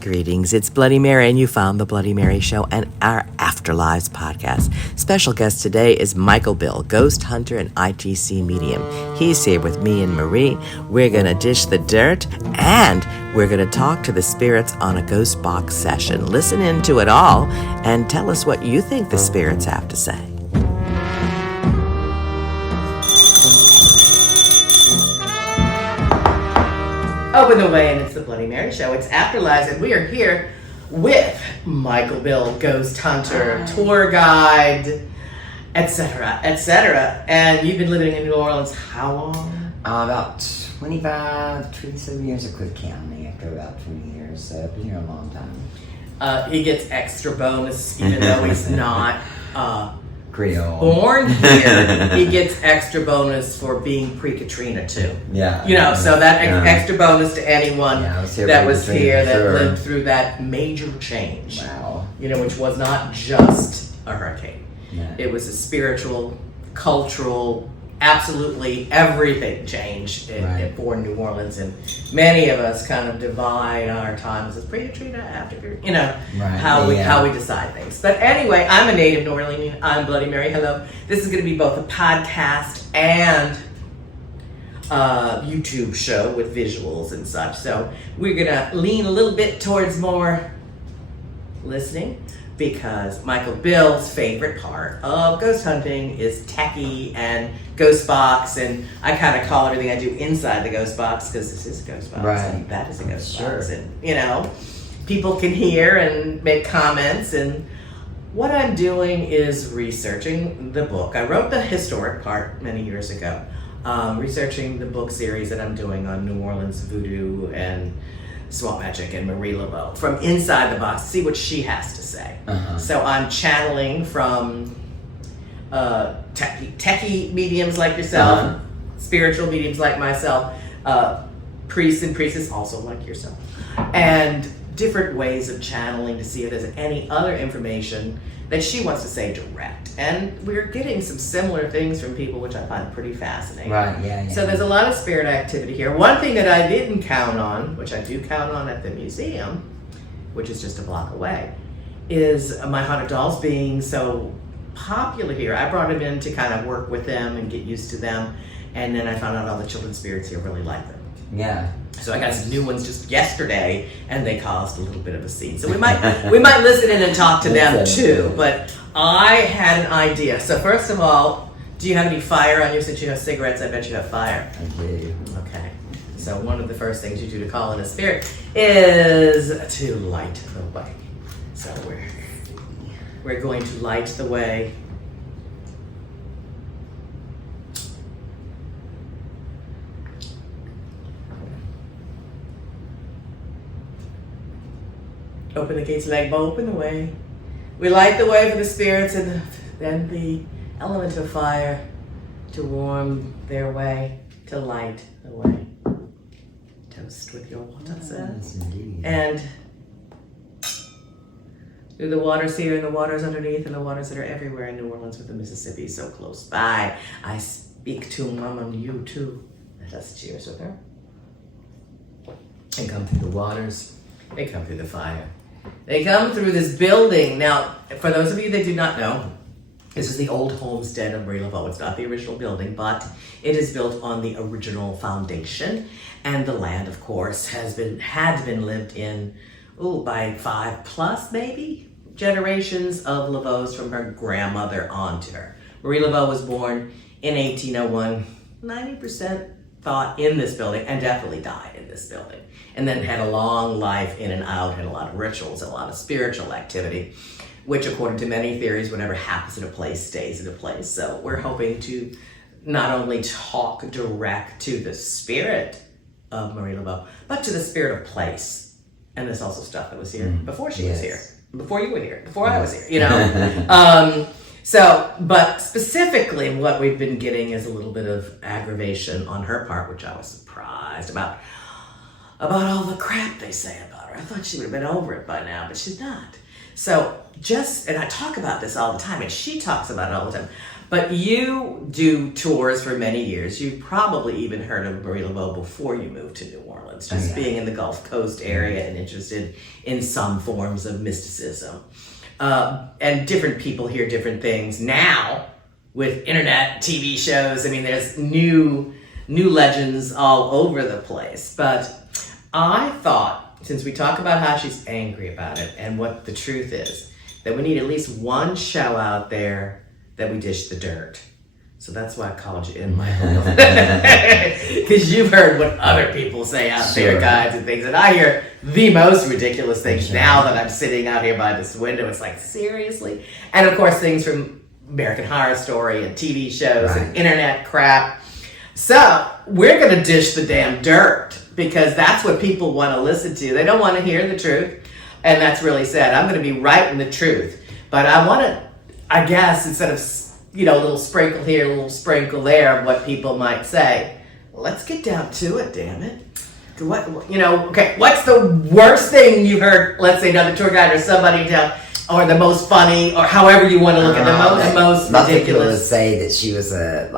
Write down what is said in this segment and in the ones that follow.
Greetings, it's Bloody Mary, and you found the Bloody Mary Show and our Afterlives podcast. Special guest today is Michael Bill, ghost hunter and ITC medium. He's here with me and Marie. We're going to dish the dirt, and we're going to talk to the spirits on a ghost box session. Listen into it all and tell us what you think the spirits have to say. Open the way, and it's the Bloody Mary Show. It's Afterlives, and we are here with Michael Bill, ghost hunter, tour guide, etc., etc. And you've been living in New Orleans how long? About 27 years. I quit counting after about 20 years, so I've been here a long time. He gets extra bonus, even though he's not Creole. born here. He gets extra bonus for being pre-Katrina too. Yeah. You know, so that extra bonus to anyone that was here that lived through that major change. Wow. You know, which was not just a hurricane. Yeah. It was a spiritual, cultural, absolutely everything changed in born New Orleans, and many of us kind of divide our times as pre-Katrina, after, you know, how we decide things. But anyway, I'm a native New Orleanian. I'm Bloody Mary. Hello. This is going to be both a podcast and YouTube show with visuals and such. So we're going to lean a little bit towards more listening, because Michael Bill's favorite part of ghost hunting is techie and ghost box, and I kind of call everything I do inside the ghost box, because this is a ghost box and that is a ghost box, and you know, people can hear and make comments. And what I'm doing is researching the book. I wrote the historic part many years ago, researching the book series that I'm doing on New Orleans voodoo and swamp magic and Marie Laveau from inside the box, see what she has to say. So I'm channeling from techie mediums like yourself, spiritual mediums like myself, priests and priestesses also like yourself, and different ways of channeling to see if there's any other information that she wants to say direct. And we're getting some similar things from people, which I find pretty fascinating. So there's a lot of spirit activity here. One thing that I didn't count on, which I do count on at the museum, which is just a block away, is my haunted dolls being so popular here. I brought them in to kind of work with them and get used to them, and then I found out all the children's spirits here really like them. Yeah. So I got some new ones just yesterday, and they caused a little bit of a scene. So we might listen in and talk to them too. But I had an idea. So first of all, do you have any fire on you? Since you have cigarettes, I bet you have fire. I do. Okay. So one of the first things you do to call in a spirit is to light the way. So we're going to light the way. Open the gates, leg, open the way. We light the way for the spirits, and then the element of fire to warm their way, to light the way. Toast with your water, sir. And through the waters here, and the waters underneath, and the waters that are everywhere in New Orleans with the Mississippi so close by, I speak to Mama, you too. Let us cheers with her. And come through the waters. They come through the fire. They come through this building. Now, for those of you that do not know, this is the old homestead of Marie Laveau. It's not the original building, but it is built on the original foundation. And the land, of course, had been lived in, by 5+ maybe generations of Laveaus from her grandmother on to her. Marie Laveau was born in 1801. 90% thought in this building, and definitely died in this building. And then had a long life in and out, had a lot of rituals, a lot of spiritual activity, which according to many theories, whatever happens in a place stays in a place. So we're hoping to not only talk direct to the spirit of Marie Laveau, but to the spirit of place. And there's also stuff that was here before she was here, before you were here, before I was here, you know. So, but specifically what we've been getting is a little bit of aggravation on her part, which I was surprised about all the crap they say about her. I thought she would have been over it by now, but she's not. So and I talk about this all the time, and she talks about it all the time, But you do tours for many years. You've probably even heard of Marie Laveau before you moved to New Orleans, just being in the Gulf Coast area and interested in some forms of mysticism. And different people hear different things now with internet, TV shows. I mean, there's new legends all over the place. But I thought, since we talk about how she's angry about it and what the truth is, that we need at least one show out there that we dish the dirt. So that's why I called you in, Michael. Because you've heard what other people say out there, guides and things. And I hear the most ridiculous things now that I'm sitting out here by this window. It's like, seriously? And of course, things from American Horror Story and TV shows and internet crap. So we're going to dish the damn dirt because that's what people want to listen to. They don't want to hear the truth. And that's really sad. I'm going to be writing the truth. But I want to, I guess, instead of, a little sprinkle here, a little sprinkle there of what people might say, let's get down to it, damn it. What's the worst thing you've heard, let's say, another tour guide or somebody tell, or the most funny, or however you want to look at the most ridiculous? People would say that she was a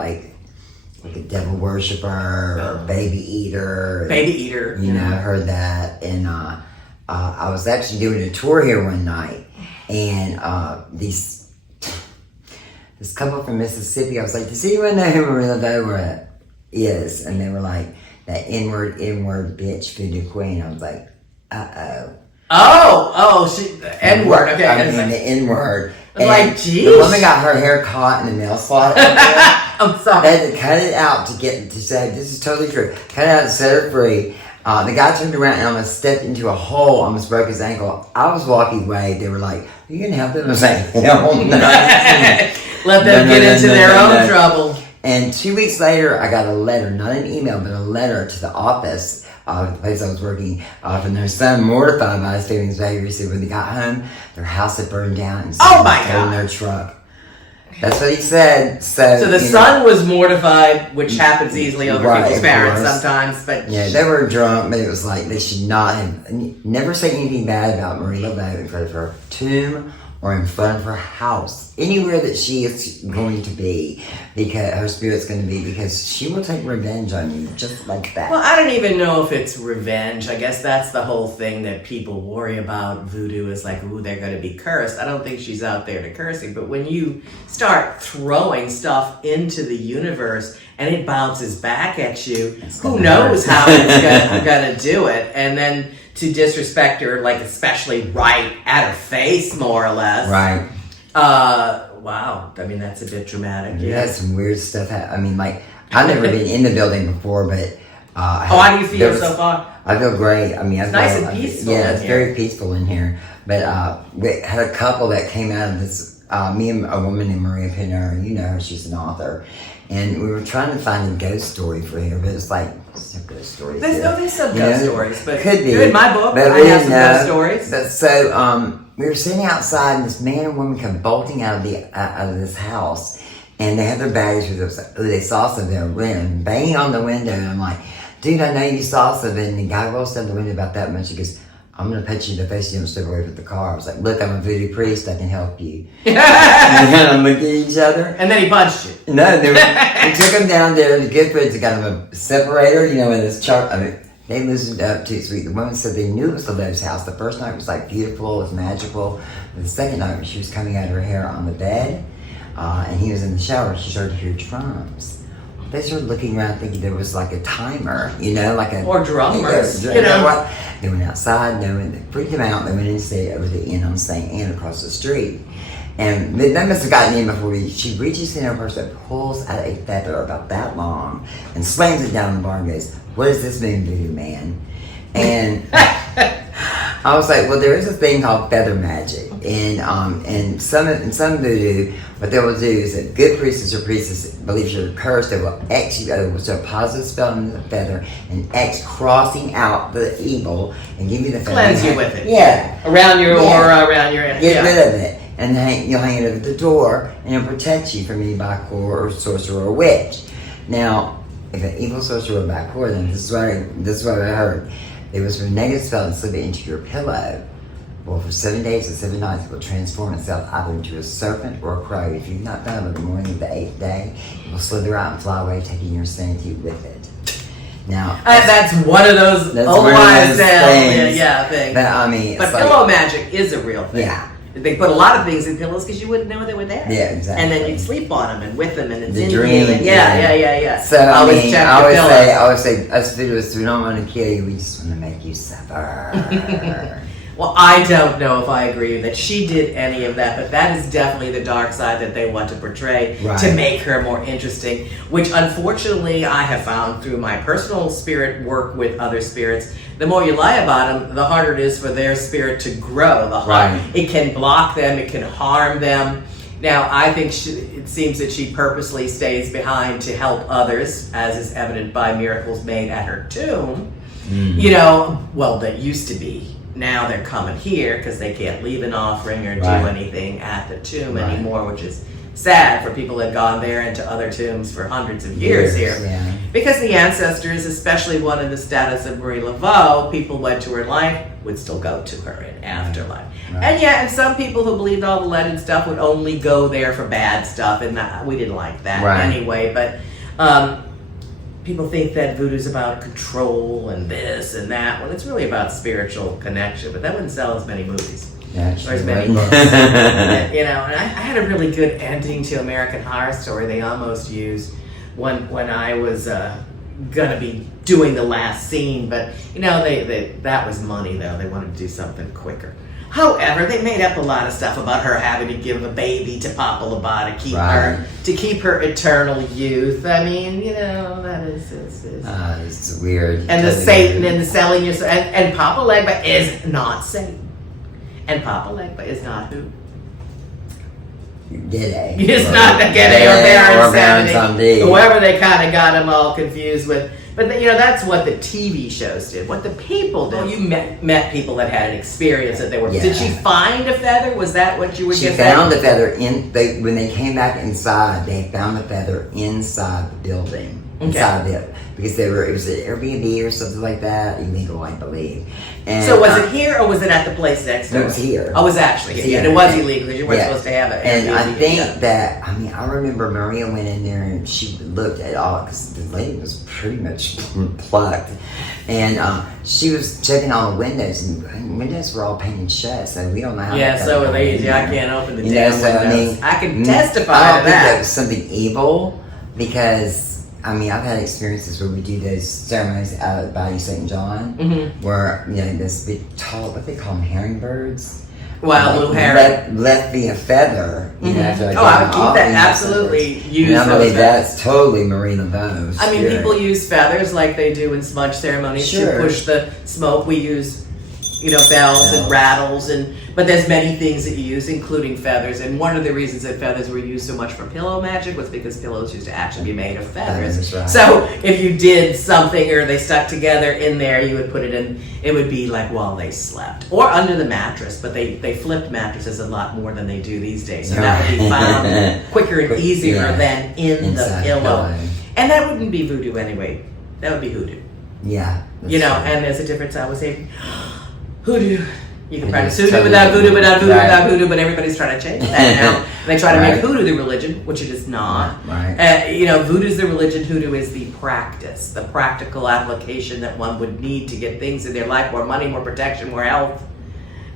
devil worshiper or baby eater. Baby eater. Heard that. And I was actually doing a tour here one night, and this couple from Mississippi, I was like, does anyone know who Marie Laveau is? And they were like, that N-word bitch voodoo queen. I was like, uh-oh. The N-word. Okay. I mean, the N-word. I'm like, geez. The woman got her hair caught in the nail slot. I'm sorry. They had to cut it out to say, this is totally true. Cut it out to set her free. The guy turned around and almost stepped into a hole, almost broke his ankle. I was walking away. They were like, are you going to help them? I was like, hell no. Let them get into their own trouble. And 2 weeks later, I got a letter, not an email, but a letter to the office, the place I was working, from their son, mortified by his feelings behavior. He said when they got home, their house had burned down and in their truck. That's what he said. So the son was mortified, which happens easily over people's parents sometimes. But yeah, they were drunk, but it was like they should not have never say anything bad about Marie Laveau in front of her tomb or in front of her house, anywhere that she is going to be, because her spirit's going to be, because she will take revenge on you just like that. Well, I don't even know if it's revenge. I guess that's the whole thing that people worry about. Voodoo is like, ooh, they're going to be cursed. I don't think she's out there to cursing, but when you start throwing stuff into the universe and it bounces back at you, who knows how it's going to do it, and then to disrespect her, like especially right at her face, more or less. Right. Wow. I mean, that's a bit dramatic. You had some weird stuff happen. I mean, like, I've never been in the building before, but... how do you feel so far? I feel great. I mean, it's nice and peaceful. Yeah, it's very peaceful in here. But we had a couple that came out of this, me and a woman named Maria Pinner, you know her, she's an author. And we were trying to find a ghost story for her, but it's like, there's no ghost stories. There's some ghost stories, but could be. You're in my book, I have some ghost stories. But so, we were sitting outside, and this man and woman come bolting out of this house, and they had their bags with us. They saw something rim banging on the window, and I'm like, dude, I know you saw something. And the guy rolls down the window about that much. He goes, I'm going to punch you in the face. You don't step away from the car. I was like, look, I'm a voodoo priest. I can help you. And I'm looking at each other. And then he punched you. No, we took him down there. The good friends got him a separator, in this chart. I mean, they loosened up too sweet. The woman said they knew it was the Laveau's house. The first night was like beautiful, it was magical. And the second night, when she was coming out of her hair on the bed, and he was in the shower, she started to hear drums. They started looking around thinking there was like a timer, like a... Or drummers, They went outside, they freaked them out, they went in to stay over the inn on St. Anne across the street. And they must have gotten in before she reaches in her purse and pulls out a feather about that long and slams it down the bar and goes, what does this mean, voodoo man? And I was like, well, there is a thing called feather magic. And some voodoo, what they will do is that good priestess or priestess believes you're cursed, they will X you, will do a positive spell in the feather and X crossing out the evil and give you the feather. Cleanse you with it. Yeah. Around your aura, around your energy. Get rid of it. And you'll hang it over the door and it'll protect you from any backwar or sorcerer or witch. Now, if an evil sorcerer or backwar, then this is what I heard. It was from negative spell and slip it into your pillow. Well, for 7 days and 7 nights, it will transform itself either into a serpent or a crow. If you've not done it on the morning of the 8th day, it will slither out and fly away, taking your sanity with it. Now, that's one of those old wives' tales. Yeah, things. But I mean, but pillow magic is a real thing. Yeah. They put a lot of things in pillows because you wouldn't know they were there. Yeah, exactly. And then you'd sleep on them and with them, and it's The in dream, you. Yeah. So always check your pillows. I always say, us Voodooists, we don't want to kill you. We just want to make you suffer. Well, I don't know if I agree that she did any of that, but that is definitely the dark side that they want to portray to make her more interesting, which unfortunately I have found through my personal spirit work with other spirits. The more you lie about them, the harder it is for their spirit to grow. It can block them, it can harm them. Now, I think it seems that she purposely stays behind to help others, as is evident by miracles made at her tomb. You know, well, that used to be. Now they're coming here because they can't leave an offering or do anything at the tomb anymore, which is sad for people that have gone there and to other tombs for hundreds of years here. Yeah. Because the ancestors, especially one in the status of Marie Laveau, people went to her life, would still go to her in afterlife. And yeah, and some people who believed all the legend stuff would only go there for bad stuff, and we didn't like that anyway. But people think that voodoo's about control and this and that, when it's really about spiritual connection. But that wouldn't sell as many movies or as many books. You know, and I had a really good ending to American Horror Story. They almost used when I was gonna be doing the last scene, but you know, that was money though. They wanted to do something quicker. However, they made up a lot of stuff about her having to give a baby to Papa Laveau to keep her eternal youth. I mean, you know, that is it's weird. And the Satan and the selling yourself, and Papa Legba is not Satan, and Papa Legba is not who. Gede. It's not the Gede or Baron Samedi. Whoever they kind of got him all confused with. But you know, that's what the TV shows did. What the people did. Well, you met people that had an experience that they were. Yeah. Did she find a feather? Was that what you were getting? She found a feather when they came back inside. They found a feather inside the building. Inside it, because it was an Airbnb or something like that, illegal, I believe. And so was it here or was it at the place next door? No, it was here. Oh, it was actually here. And it was illegal because you weren't supposed to have it. And I think that, I remember Maria went in there and she looked at all, because the lady was pretty much plucked. And she was checking all the windows, and windows were all painted shut, so we don't know how. Yeah, so are they. I can't open the damn windows. I mean, I can testify to I don't think that. that was something evil, because I've had experiences where we do those ceremonies out at Bayou St. John, where, you know, this big tall, what they call them, herringbirds. Wild blue heron. Left me a feather, you know, after I would keep that, absolutely. Use I those believe feathers. that's totally Marie Laveau. I mean, people use feathers like they do in smudge ceremonies to push the smoke. We use, you know, bells and rattles, but there's many things that you use, including feathers. And one of the reasons that feathers were used so much for pillow magic was because pillows used to actually be made of feathers. Right. So if you did something or they stuck together in there, you would put it in. It would be like while they slept or under the mattress. But they flipped mattresses a lot more than they do these days. So that would be found quicker and easier than in the pillow. And that wouldn't be voodoo anyway. That would be hoodoo. Yeah. You know, and there's a difference. I was saying, hoodoo. You can practice hoodoo without voodoo, without voodoo, without voodoo, but everybody's trying to change that now. They try to make hoodoo the religion, which it is not. You know, voodoo's the religion, hoodoo is the practice, the practical application that one would need to get things in their life, more money, more protection, more health.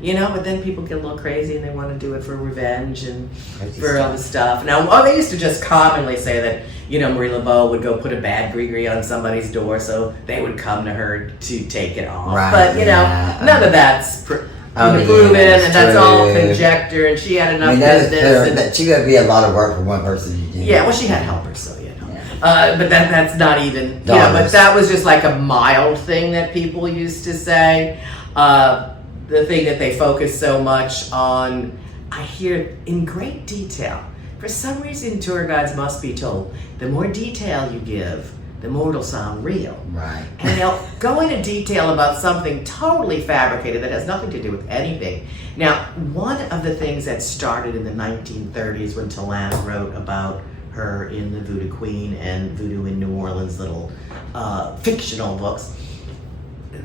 You know, but then people get a little crazy and they want to do it for revenge and for all the stuff. Now, they used to just commonly say that, you know, Marie Laveau would go put a bad gree on somebody's door, so they would come to her to take it off. But, you know, none of that's proven, and that's all conjecture, and she had enough business. She would be a lot of work for one person to do. Yeah, well, she had helpers, so, you know. But that's not even, you know, but that was just like a mild thing that people used to say. The thing that they focus so much on, I hear in great detail. For some reason, tour guides must be told, the more detail you give, the more it'll sound real. Right. And they'll go into detail about something totally fabricated that has nothing to do with anything. Now, one of the things that started in the 1930s when Talana wrote about her in the Voodoo Queen and Voodoo in New Orleans, little fictional books,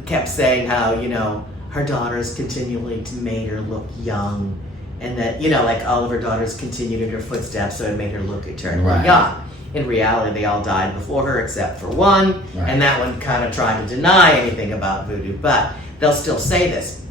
kept saying how, you know, her daughters continually made her look young, and that, you know, like all of her daughters continued in her footsteps, so it made her look eternally young. In reality, they all died before her except for one, and that one kind of tried to deny anything about voodoo, but they'll still say this.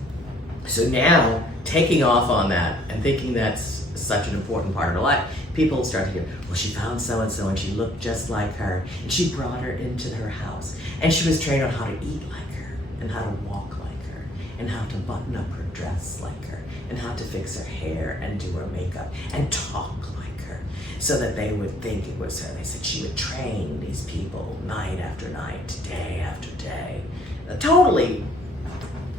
So now, taking off on that and thinking that's such an important part of her life, people start to hear, well, she found so-and-so and she looked just like her, and she brought her into her house, and she was trained on how to eat like her, and how to walk like her, and how to button up her dress like her, and how to fix her hair and do her makeup, and talk like her, so that they would think it was her. They said she would train these people night after night, day after day. Totally,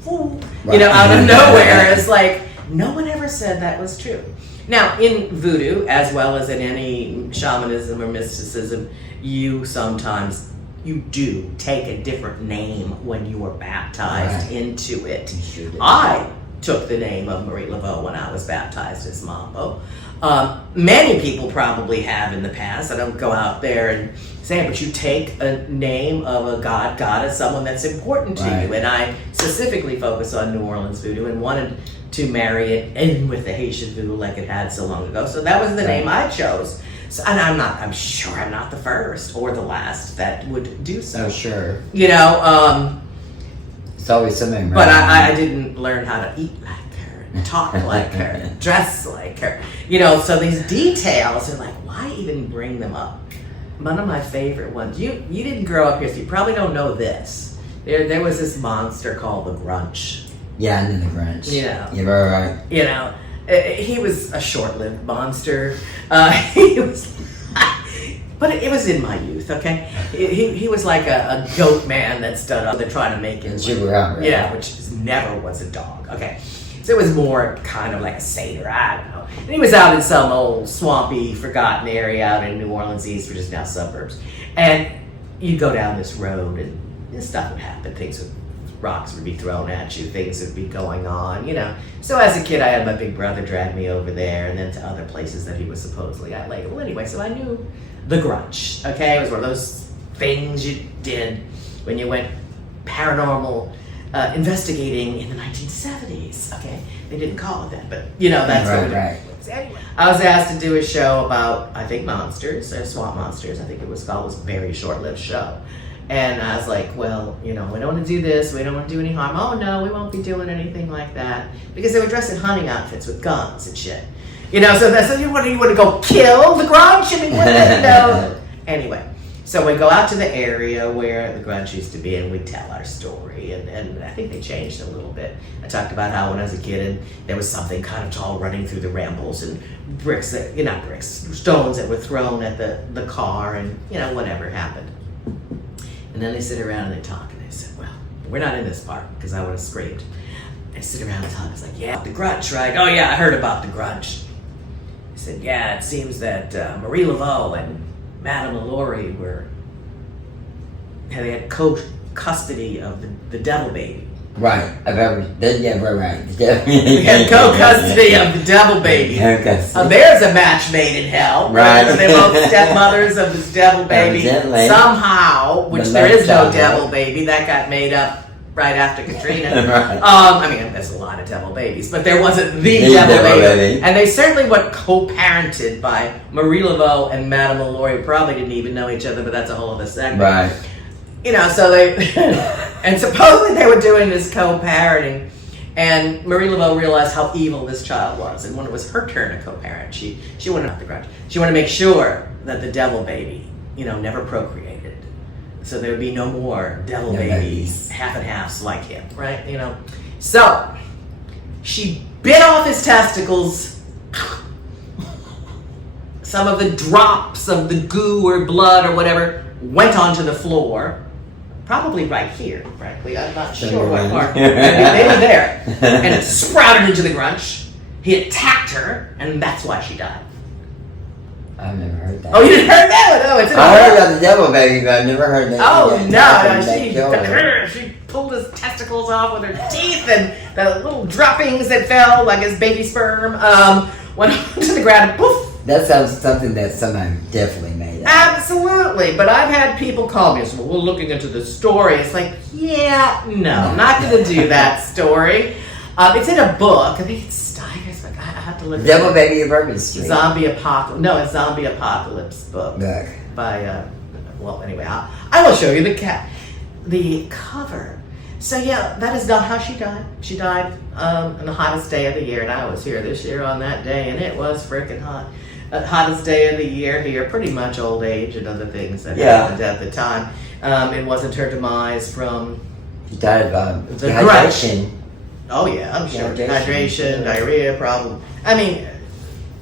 you know, out of nowhere. It's like, no one ever said that was true. Now, in voodoo, as well as in any shamanism or mysticism, you do take a different name when you are baptized into it. Sure, I took the name of Marie Laveau when I was baptized as Mambo. Many people probably have in the past. I don't go out there and say it, but you take a name of a god, goddess, someone that's important to you. And I specifically focus on New Orleans voodoo and wanted to marry it in with the Haitian voodoo like it had so long ago. So that was the name I chose. So, and I'm sure I'm not the first or the last that would do so. Oh, sure. You know, it's always something, right? But I didn't learn how to eat like her, and talk like her, and dress like her. You know, so these details are like, why even bring them up? One of my favorite ones, you didn't grow up here, so you probably don't know this. There was this monster called the Grunch. Yeah, I knew the Grunch. You know. You're very right. You know, he was a short-lived monster. He was... But it was in my youth, okay? He was like a goat man that stood up. They're trying to make him... Yeah, which never was a dog, okay? So it was more kind of like a satyr, I don't know. And he was out in some old swampy, forgotten area out in New Orleans East, which is now suburbs. And you'd go down this road and stuff would happen. Rocks would be thrown at you, things would be going on, you know. So as a kid, I had my big brother drag me over there and then to other places that he was supposedly at later. Well, anyway, so I knew the Grunch, okay? It was one of those things you did when you went paranormal investigating in the 1970s, okay? They didn't call it that, but, you know, that's what it was. Anyway, I was asked to do a show about, I think, monsters, or swamp monsters, I think it was called. It was a very short-lived show. And I was like, well, you know, we don't want to do this. We don't want to do any harm. Oh, no, we won't be doing anything like that. Because they were dressed in hunting outfits with guns and shit. You know, so you want to go kill the Grunch? I mean, what the no. Anyway, so we go out to the area where the Grunch used to be and we tell our story. And I think they changed a little bit. I talked about how when I was a kid and there was something kind of tall running through the rambles and stones that were thrown at the car and, you know, whatever happened. And then they sit around and they talk, and they said, well, we're not in this part, because I would have screamed. They sit around and talk, it's like, yeah, the Grunch, right? Oh yeah, I heard about the Grunch. I said, yeah, it seems that Marie Laveau and Madame Lalaurie they had co-custody of the devil baby. Right, right. They had co-custody of the devil baby. There's a match made in hell. Right. They're both stepmothers of this devil baby. Somehow, which there is no devil baby, that got made up right after Katrina. I mean, there's a lot of devil babies, but there wasn't the devil baby. And they certainly were co-parented by Marie Laveau and Madame Lalaurie. Probably didn't even know each other, but that's a whole other segment. Right. You know, so they, and supposedly they were doing this co-parenting, and Marie Laveau realized how evil this child was, and when it was her turn to co-parent, she wanted the Grunch. She wanted to make sure that the devil baby, you know, never procreated, so there would be no more devil babies, half and halves like him, right? You know, so she bit off his testicles. Some of the drops of the goo or blood or whatever went onto the floor. Probably right here, frankly. I'm not sure what part. They were there. And it sprouted into the Grunch. He attacked her, and that's why she died. I've never heard that. Oh, you didn't heard that? Oh, it's in I heard about the devil baby, but I've never heard that. Oh, no. She pulled his testicles off with her teeth, and the little droppings that fell, like his baby sperm, went onto the ground, and poof. That sounds something that somebody definitely made Absolutely. But I've had people call me and say, well, we're looking into the story. It's like, yeah, no, I'm not going to do that story. It's in a book. I think it's, I guess I have to look Devil at Baby of Bourbon Street. Zombie Apocalypse. No, it's Zombie Apocalypse book. Look. By, well, anyway, I will show you the cover. So yeah, that is not how she died. She died on the hottest day of the year, and I was here this year on that day, and it was freaking hot. Hottest day of the year here, pretty much old age and other things that happened at the time. It wasn't her demise from... She died of the dehydration. Oh yeah, I'm sure. Dehydration, diarrhea problem. I mean...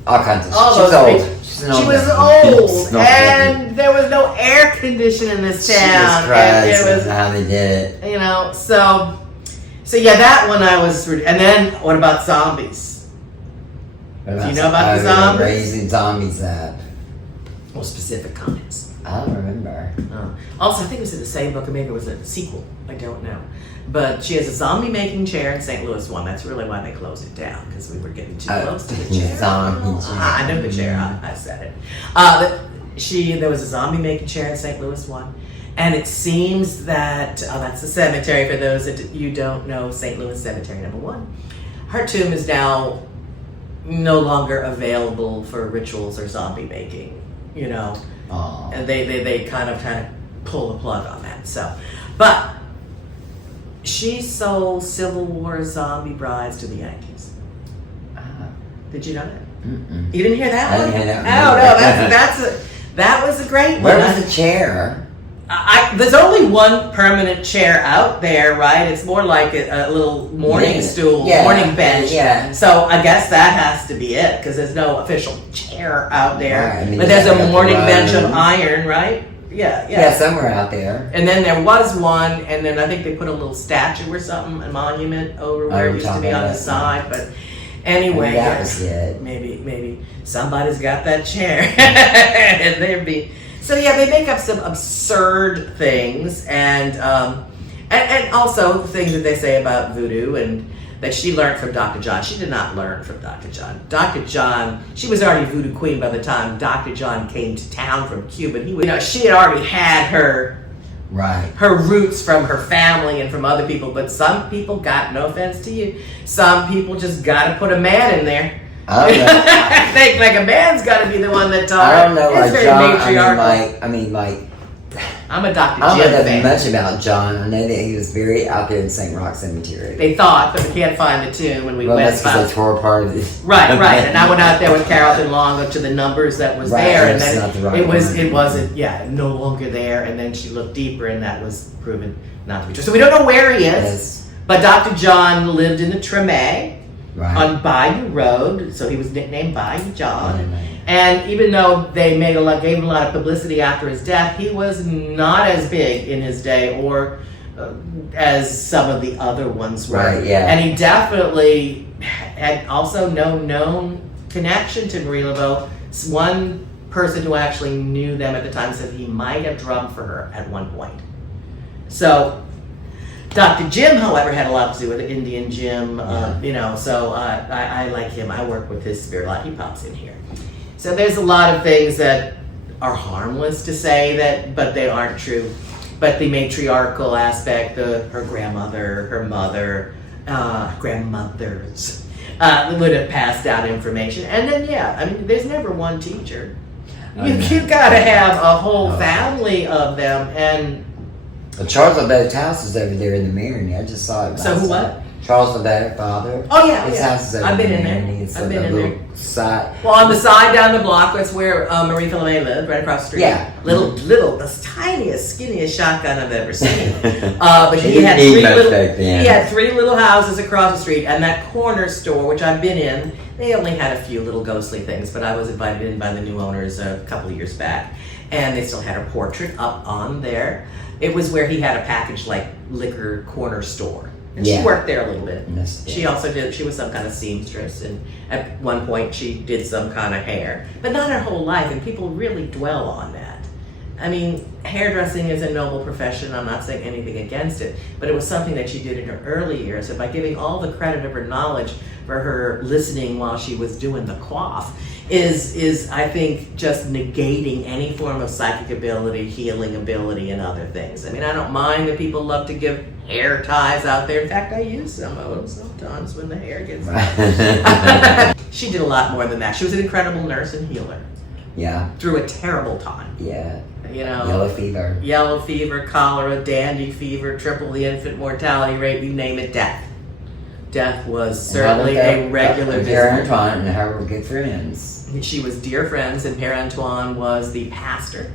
All kinds of all shit. She's those old. things. She's an old She was lady. old, and there was no air conditioning in this town. She just cried. And there was, how they did it. you know, so yeah, that one I was. And then what about zombies? Do you know about the zombies? Raising zombies up. Well, specific kinds. I don't remember. Also, I think it was in the same book, or maybe it was a sequel. I don't know. But she has a zombie making chair in St. Louis one. That's really why they closed it down, because we were getting too close to the chair. Zombie chair. I know the chair. I said it. There was a zombie making chair in St. Louis one. And it seems that, that's the cemetery for those that you don't know, St. Louis Cemetery number 1. Her tomb is now no longer available for rituals or zombie making, you know. Aww. And they kind of pull the plug on that. So, but she sold Civil War zombie brides to the Yankees. Did you know that? Mm-mm. You didn't hear that I one? didn't hear that one. Oh no, that was a great one. Where was the chair? There's only one permanent chair out there, right? It's more like a little morning stool, morning bench. Yeah. So I guess that has to be it, because there's no official chair out there. Right, I mean, but there's a morning bench of room. iron, right? Yeah. Yeah, somewhere out there. And then there was one, and then I think they put a little statue or something, a monument over where it used to be on the side. But anyway, that was it. Maybe somebody's got that chair, and there'd be. So yeah, they make up some absurd things, and also things that they say about voodoo, and that she learned from Dr. John. She did not learn from Dr. John. Dr. John, she was already voodoo queen by the time Dr. John came to town from Cuba. And she had already had her roots from her family and from other people. But some people got, no offense to you, some people just got to put a man in there. I think like a man's got to be the one that taught her. I don't know, it's like very John. matriarchal. I'm a Dr. I Jim don't know fan. much about John. I know that he was very out there in St. Roch Cemetery. They thought, but we can't find the tomb when we went. That's because they tore apart this. Right. And I went out there with Carrollton Long to the numbers that was there, and then it wasn't no longer there. And then she looked deeper, and that was proven not to be true. So we don't know where he is. Yes. But Dr. John lived in the Treme on Bayou Road, so he was nicknamed Bayou John. And even though they gave him a lot of publicity after his death, he was not as big in his day or as some of the other ones were. Right, yeah. And he definitely had also no known connection to Marie Laveau. One person who actually knew them at the time said he might have drummed for her at one point. So Dr. Jim, however, had a lot to do with it, Indian Jim, so I like him. I work with his spirit a lot. He pops in here. So there's a lot of things that are harmless to say but they aren't true. But the matriarchal aspect, her grandmother, her mother, grandmothers would have passed down information. And then, there's never one teacher. You've got to have a whole family of them. And Charles Laveau's house is over there in the Marigny. I just saw it. So who what? Charles Laveau, father. Oh yeah, his house is over I've been in there. there. I've been in there. Side. Well, on the side down the block, that's where Marie Laveau lived, right across the street. Yeah. Little, the tiniest, skinniest shotgun I've ever seen. But he had three little houses across the street, and that corner store, which I've been in, they only had a few little ghostly things, but I was invited in by the new owners a couple of years back, and they still had her portrait up on there. It was where he had a packaged liquor corner store. And she worked there a little bit. She also she was some kind of seamstress, and at one point she did some kind of hair. But not her whole life, and people really dwell on that. I mean, hairdressing is a noble profession. I'm not saying anything against it, but it was something that she did in her early years. And by giving all the credit of her knowledge for her listening while she was doing the coif is I think, just negating any form of psychic ability, healing ability, and other things. I mean, I don't mind that people love to give hair ties out there. In fact, I use some of them sometimes when the hair gets She did a lot more than that. She was an incredible nurse and healer. Yeah. Through a terrible time. Yeah. You know, yellow fever, cholera, dandy fever, triple the infant mortality rate, you name it, death. Death was certainly a regular visitor. Père Antoine and her were good friends. She was dear friends, and Père Antoine was the pastor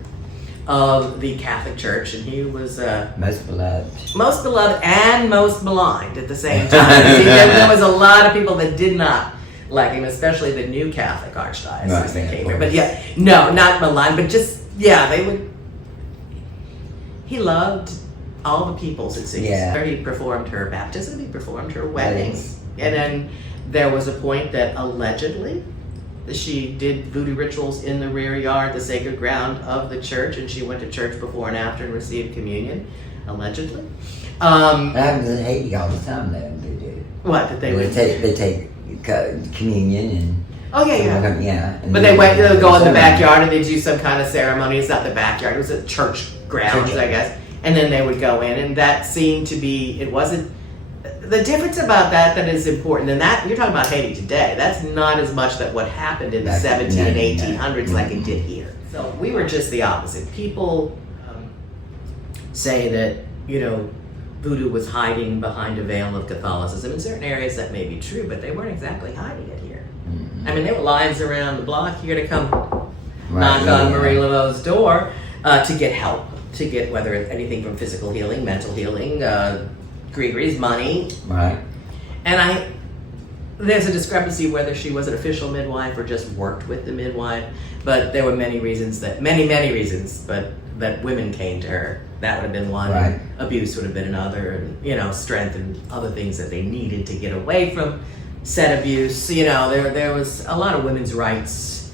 of the Catholic Church, and he was most beloved. Most beloved and most maligned at the same time. There was a lot of people that did not like him, especially the new Catholic archdiocese that came here. But yeah, no, not maligned, but just, yeah, they would. He loved all the peoples, it seems. Yeah. He performed her baptism, he performed her wedding. And then there was a point that allegedly she did voodoo rituals in the rear yard, the sacred ground of the church, and she went to church before and after and received communion, allegedly. That happens in Haiti all the time, though, voodoo. What, that they would take communion and... Oh, yeah. Yeah. But they would go in the backyard and they'd do some kind of ceremony. It's not the backyard, it was a church grounds, I guess. And then they would go in, and that seemed to be, it wasn't, the difference about that is important, and that, you're talking about Haiti today, that's not as much that what happened in the 17 and 1800s like it did here. So we were just the opposite. People say that, you know, voodoo was hiding behind a veil of Catholicism. In certain areas that may be true, but they weren't exactly hiding it here. I mean, there were lines around the block here to come knock on Marie Laveau's door to get help, to get whether it's anything from physical healing, mental healing, Gregory's money. Right. And there's a discrepancy whether she was an official midwife or just worked with the midwife, but there were many reasons, but that women came to her. That would have been one. Right. Abuse would have been another, and, you know, strength and other things that they needed to get away from said abuse. You know, there was a lot of women's rights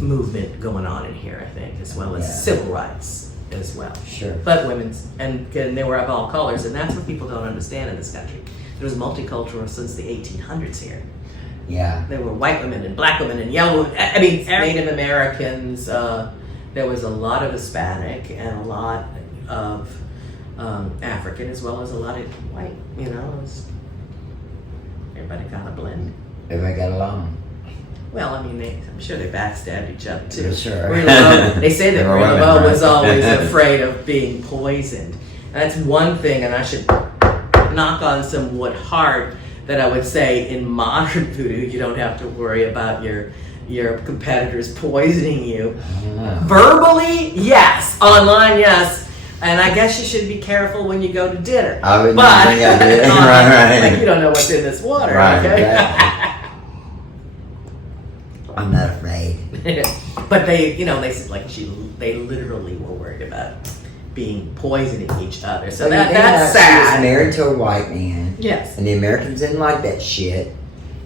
movement going on in here, I think, as well as civil rights as well. Sure. But women's, and they were of all colors, and that's what people don't understand in this country. It was multicultural since the 1800s here. Yeah. There were white women and black women and yellow women. I mean, Native Americans. There was a lot of Hispanic and a lot of African, as well as a lot of white. You know, everybody kind of blended. Everybody got along. Well, I mean, I'm sure they backstabbed each other too. Sure. Marie Laveau, they say that Marie Laveau was always afraid of being poisoned. And that's one thing, and I should knock on some wood hard, that I would say in modern voodoo, you don't have to worry about your competitors poisoning you. Verbally, yes. Online, yes. And I guess you should be careful when you go to dinner. I would but think I did. Right. Like, you don't know what's in this water. Right, Okay? exactly. I'm not afraid. But they, you know, they said like they literally were worried about poisoning each other. So that's sad. She was married to a white man. Yes. And the Americans didn't like that shit.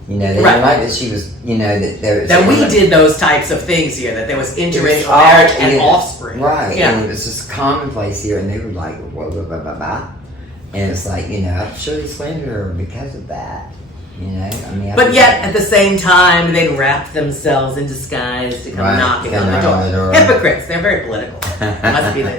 You know, they didn't like that she was, you know, that we did those types of things here, that there was interracial marriage and offspring. Right. Yeah. And it was just commonplace here, and they were like, blah, blah, blah, blah, blah. And it's like, you know, I'm sure they slandered her because of that. You know, I mean, but yet at the same time, they'd wrap themselves in disguise to come knocking on the door. Hypocrites. They're very political. Must be the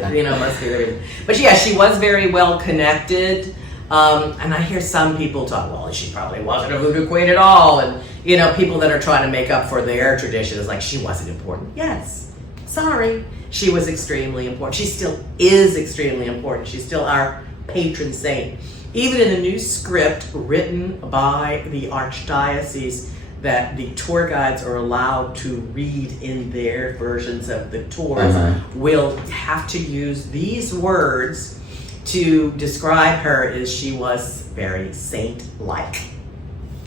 reason. But yeah, she was very well connected. And I hear some people talk, well, she probably wasn't a voodoo queen at all. And, you know, people that are trying to make up for their tradition is like, she wasn't important. Yes. Sorry. She was extremely important. She still is extremely important. She's still our patron saint. Even in a new script written by the archdiocese that the tour guides are allowed to read in their versions of the tours, will have to use these words to describe her as she was very saint-like.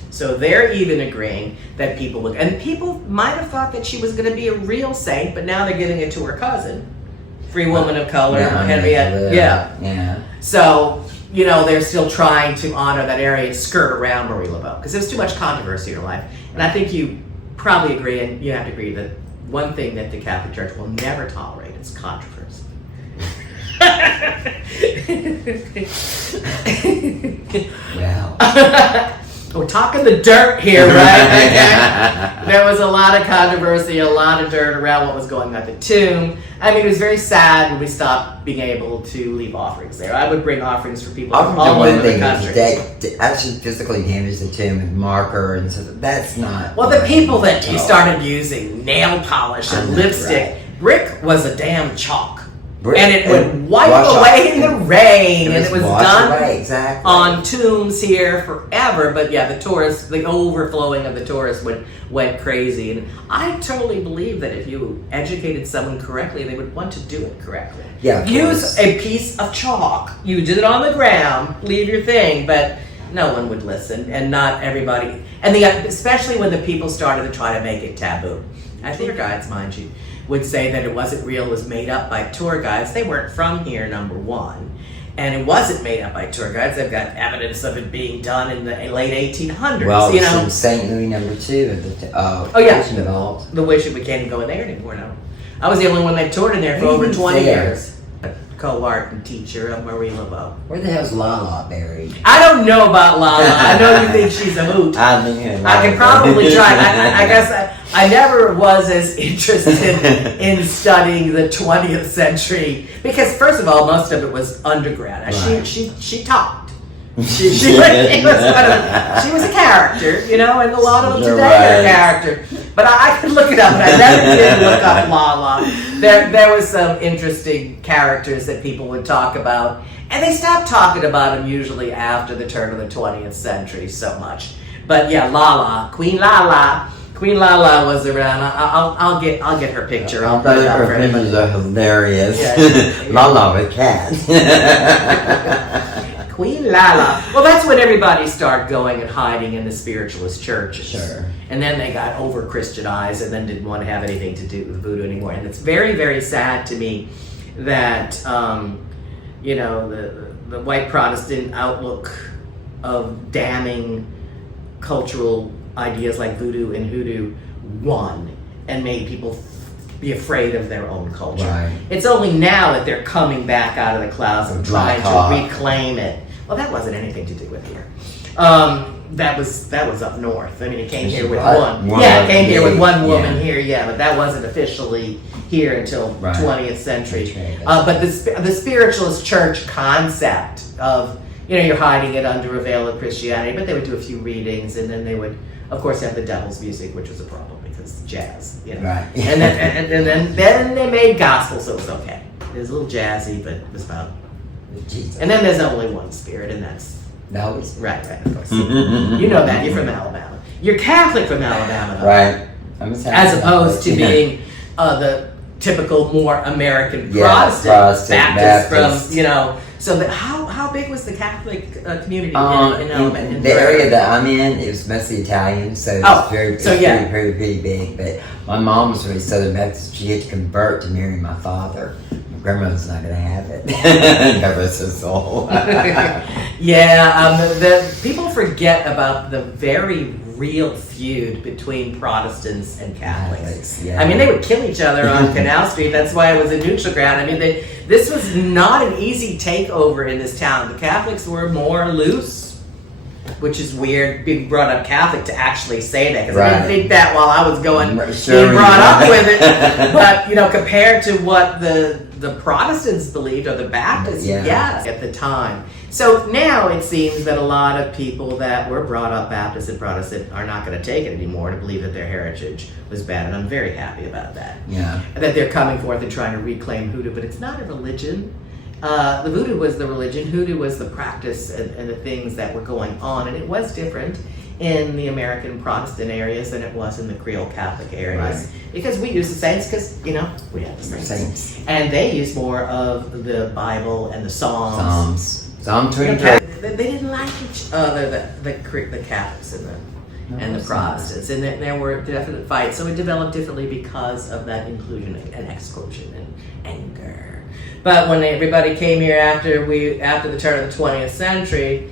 So they're even agreeing that people look, and people might have thought that she was going to be a real saint, but now they're giving it to her cousin, free woman of color, Henriette. Yeah. So, you know, they're still trying to honor that area and skirt around Marie Laveau because there's too much controversy in her life. And I think you probably agree, and you have to agree, that one thing that the Catholic Church will never tolerate it's controversy. Well. We're talking the dirt here, right? There was a lot of controversy, a lot of dirt around what was going on at the tomb. I mean, it was very sad when we stopped being able to leave offerings there. I would bring offerings for people from all over the country. They actually physically damage the tomb with marker, and so that's not. Well, the people that started using nail polish and lipstick, right. brick was a damn chalk. Brick And it would wipe away in the rain, and it was done on tombs here forever. But yeah, the overflowing of the tourists went crazy. And I totally believe that if you educated someone correctly, they would want to do it correctly. Yeah, use a piece of chalk. You did it on the ground, leave your thing, but no one would listen, and not everybody. And especially when the people started to try to make it taboo. I think guides, mind you, would say that it wasn't real, it was made up by tour guides. They weren't from here, number one. And it wasn't made up by tour guides. They've got evidence of it being done in the late 1800s. Well, you know, St. Louis number 2 of the yeah, vault. The wish we can't even go in there anymore now. I was the only one that toured in there for over 20 years. Co-art and teacher of Marie Laveau. Where the hell's Lala buried? I don't know about Lala. I know you think she's a hoot. I mean, I can probably try. I guess I never was as interested in studying the 20th century because, first of all, most of it was undergrad. Right. She talked. She was a character, you know, and a lot of them today are a character. But I could look it up, but I never did look up Lala. There was some interesting characters that people would talk about, and they stopped talking about them usually after the turn of the 20th century so much. But yeah, Lala, Queen Lala was around. I'll get her picture. I'll put it up for everybody. Her pictures are hilarious. Yeah. Lala with cats. Queen Lala. Well, that's when everybody started going and hiding in the spiritualist churches. Sure. And then they got over Christianized and then didn't want to have anything to do with voodoo anymore. And it's very, very sad to me that, you know, the white Protestant outlook of damning cultural ideas like voodoo and hoodoo won and made people be afraid of their own culture. Right. It's only now that they're coming back out of the clouds and trying to reclaim it. Well, that wasn't anything to do with here. That was up north. I mean, it came here with one. Yeah, it came here with one woman here. Yeah, but that wasn't officially here until 20th century. But the spiritualist church concept of, you know, you're hiding it under a veil of Christianity, but they would do a few readings, and then they would, of course, have the devil's music, which was a problem because jazz, you know. Right. And then they made gospel, so it was okay. It was a little jazzy, but it was about. Jesus. And then there's only one spirit, and that's no. Right, of course. You know that. You're from Alabama. You're Catholic from Alabama, though. Right. As opposed to being the typical more American Protestant Baptist from, you know. So how big was the Catholic community in Alabama? In the area that I'm in, it was mostly Italian, so it was pretty big. But my mom was really Southern Baptist. She had to convert to marry my father. Grandmother's not going to have it. God rest her soul. The people forget about the very real feud between Protestants and Catholics. I mean, they would kill each other on Canal Street. That's why it was a neutral ground. I mean, this was not an easy takeover in this town. The Catholics were more loose, which is weird, being brought up Catholic to actually say that, because I didn't think that while I was being brought up with it. But, you know, compared to what the Protestants believed, or the Baptists, yes, at the time. So now it seems that a lot of people that were brought up Baptist and Protestant are not going to take it anymore, to believe that their heritage was bad, and I'm very happy about that. Yeah. That they're coming forth and trying to reclaim hoodoo, but it's not a religion. The voodoo was the religion, hoodoo was the practice and the things that were going on, and it was different in the American Protestant areas than it was in the Creole Catholic areas. Right. Because we use the saints, because, you know, we have the saints. And they use more of the Bible and the Psalms. Psalm 23. They didn't like each other, the Catholics and the Protestants, and there were definite fights. So it developed differently because of that inclusion and exclusion and anger. But when everybody came here after the turn of the 20th century,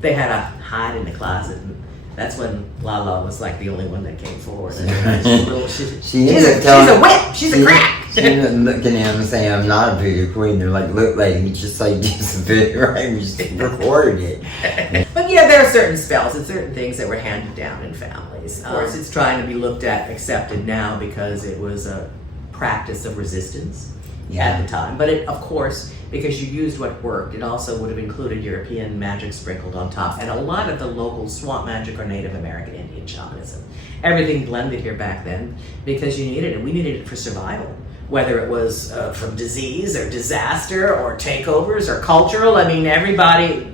they had to hide in the closet. And that's when Lala was like the only one that came forward. She's a witch. She's a crack. She was looking at him and saying, I'm not a voodoo queen. They're like, look, lady, you just like just a voodoo, right? We just recorded it. But yeah, there are certain spells and certain things that were handed down in families. Of course, it's trying to be looked at, accepted now because it was a practice of resistance at the time. But it, of course, because you used what worked, it also would have included European magic sprinkled on top, and a lot of the local swamp magic or Native American Indian shamanism. Everything blended here back then because you needed it. We needed it for survival, whether it was from disease or disaster or takeovers or cultural. I mean, everybody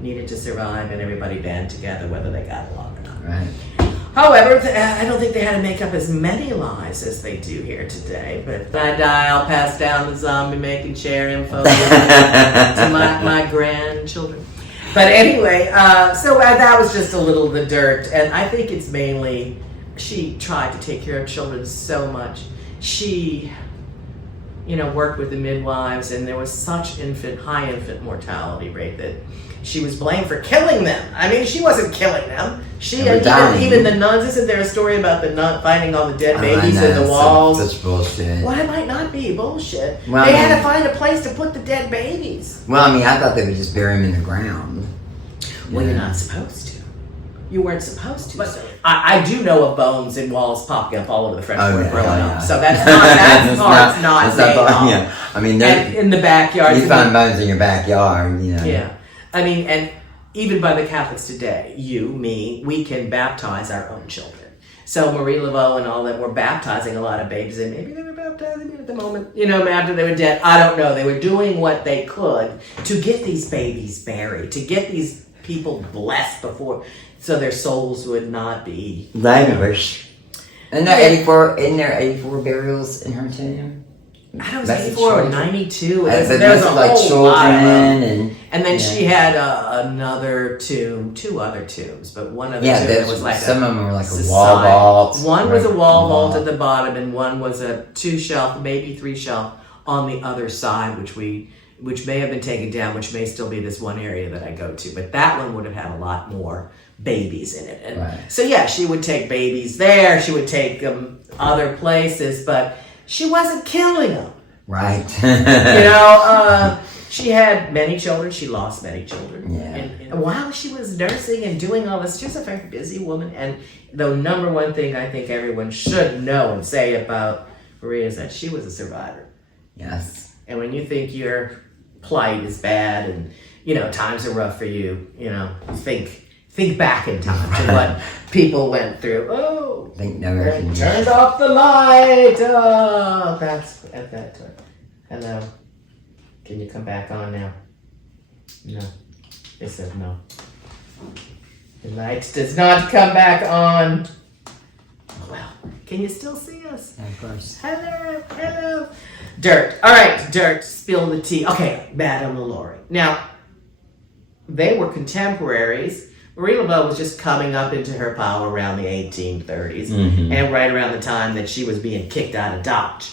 needed to survive, and everybody band together, whether they got along or not. Right. However, I don't think they had to make up as many lies as they do here today. But if I die, I'll pass down the zombie making chair info to my grandchildren. But anyway, so that was just a little of the dirt. And I think it's mainly, she tried to take care of children so much. She, worked with the midwives, and there was such high infant mortality rate that she was blamed for killing them. I mean, she wasn't killing them. Even the nuns. Isn't there a story about the nun finding all the dead babies in the walls? Such bullshit. Well, it might not be bullshit. Well, they had to find a place to put the dead babies. Well, I mean, I thought they would just bury them in the ground. Well, you're not supposed to. You weren't supposed to. But I do know of bones and walls popping up all over the French Quarter growing up. So that's not made up. Yeah. I mean, and in the backyard. You find bones in your backyard, Yeah. I mean, and even by the Catholics today, you, me, we can baptize our own children. So Marie Laveau and all that were baptizing a lot of babies, and maybe they were baptizing at the moment, after they were dead. I don't know. They were doing what they could to get these babies buried, to get these people blessed before, so their souls would not be languished. Isn't there 84 burials in her tomb? I don't know, it was 84 or 92. There was a whole lot of them. And then she had another tomb, two other tombs, but one of the tombs was like some of them were like a wall vault. One was a wall vault at the bottom, and one was a 2-shelf, maybe 3-shelf on the other side, which may have been taken down, which may still be this one area that I go to. But that one would have had a lot more babies in it. And so yeah, she would take babies there. She would take them other places, but she wasn't killing them. Right. She had many children. She lost many children. Yeah. And while she was nursing and doing all this, she was a very busy woman. And the number one thing I think everyone should know and say about Marie is that she was a survivor. Yes. And when you think your plight is bad and, times are rough for you, think back in time to what people went through. Oh, turned off the light. Oh, that's at that time. Hello. Can you come back on now? No. They said no. The light does not come back on. Well, can you still see us? Of course. Hello. Dirt. All right, dirt. Spill the tea. Okay, Madame Lalaurie. Now, they were contemporaries. Marie Laveau was just coming up into her power around the 1830s, and right around the time that she was being kicked out of Dodge.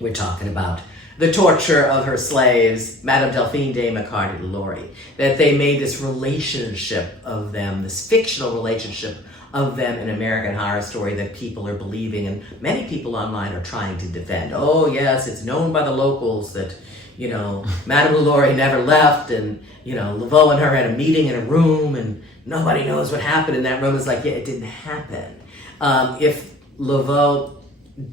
We're talking about the torture of her slaves, Madame Delphine de McCarty Lalaurie, that they made this relationship of them, this fictional relationship of them in American Horror Story that people are believing, and many people online are trying to defend. Oh yes, it's known by the locals that, Madame Lalaurie never left, and, Laveau and her had a meeting in a room, and nobody knows what happened in that room. It's like, yeah, it didn't happen. If Laveau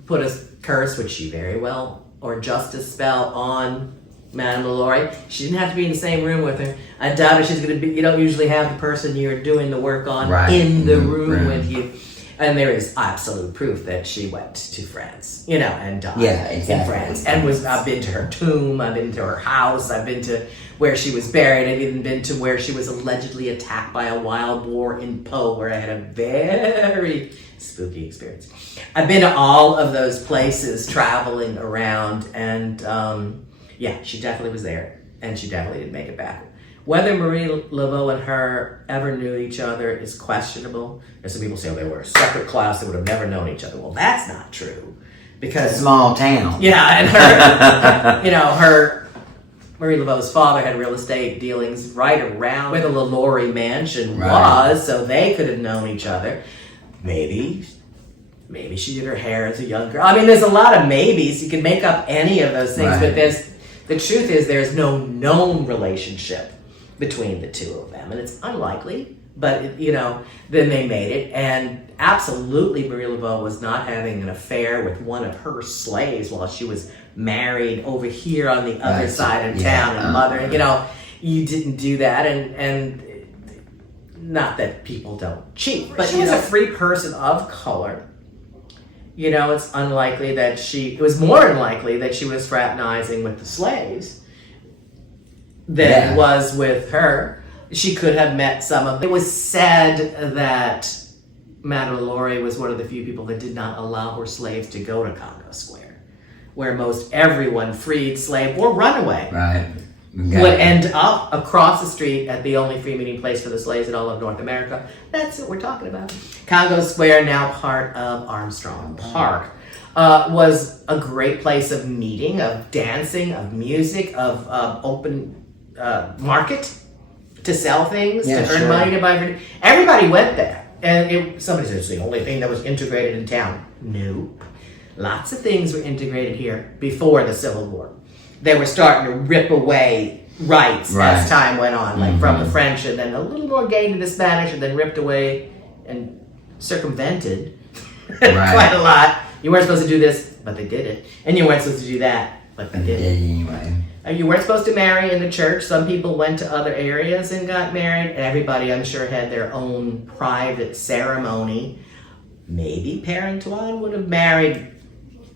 put a curse, which she very well, or justice spell on Madame Lalaurie, she didn't have to be in the same room with her. I doubt if she's going to be, you don't usually have the person you're doing the work on in the room with you. And there is absolute proof that she went to France, and died in France. And I've been to her tomb, I've been to her house, I've been to where she was buried, I've even been to where she was allegedly attacked by a wild boar in Po, where I had a very spooky experience. I've been to all of those places traveling around, and she definitely was there, and she definitely didn't make it back. Whether Marie Laveau and her ever knew each other is questionable. There's some people say, they were a separate class, they would have never known each other. Well, that's not true. Because a small town. Yeah, and her, Marie Laveau's father had real estate dealings right around where the Lalaurie mansion was, so they could have known each other. Maybe maybe she did her hair as a young girl. I mean, there's a lot of maybes. You can make up any of those things, but the truth is there's no known relationship between the two of them, and it's unlikely. But then they made it, and absolutely, Marie Laveau was not having an affair with one of her slaves while she was married over here on the other side of town, and mother. You didn't do that, and not that people don't cheat, but she was a free person of color. It's unlikely that it was more unlikely that she was fraternizing with the slaves than it was with her. She could have met some of them. It was said that Madame Lalaurie was one of the few people that did not allow her slaves to go to Congo Square, where most everyone, freed, slave, or runaway, would end up across the street at the only free meeting place for the slaves in all of North America. That's what we're talking about. Congo Square, now part of Armstrong Park, was a great place of meeting, of dancing, of music, of open market to sell things, to earn money, to buy. Everybody went there. And somebody said it's the only thing that was integrated in town. Nope. Lots of things were integrated here before the Civil War. They were starting to rip away rights as time went on, like from the French, and then a little more gained into Spanish, and then ripped away and circumvented quite a lot. You weren't supposed to do this, but they did it. And you weren't supposed to do that, but they did it. Anyway. You weren't supposed to marry in the church. Some people went to other areas and got married. And everybody, I'm sure, had their own private ceremony. Maybe Père Antoine would have married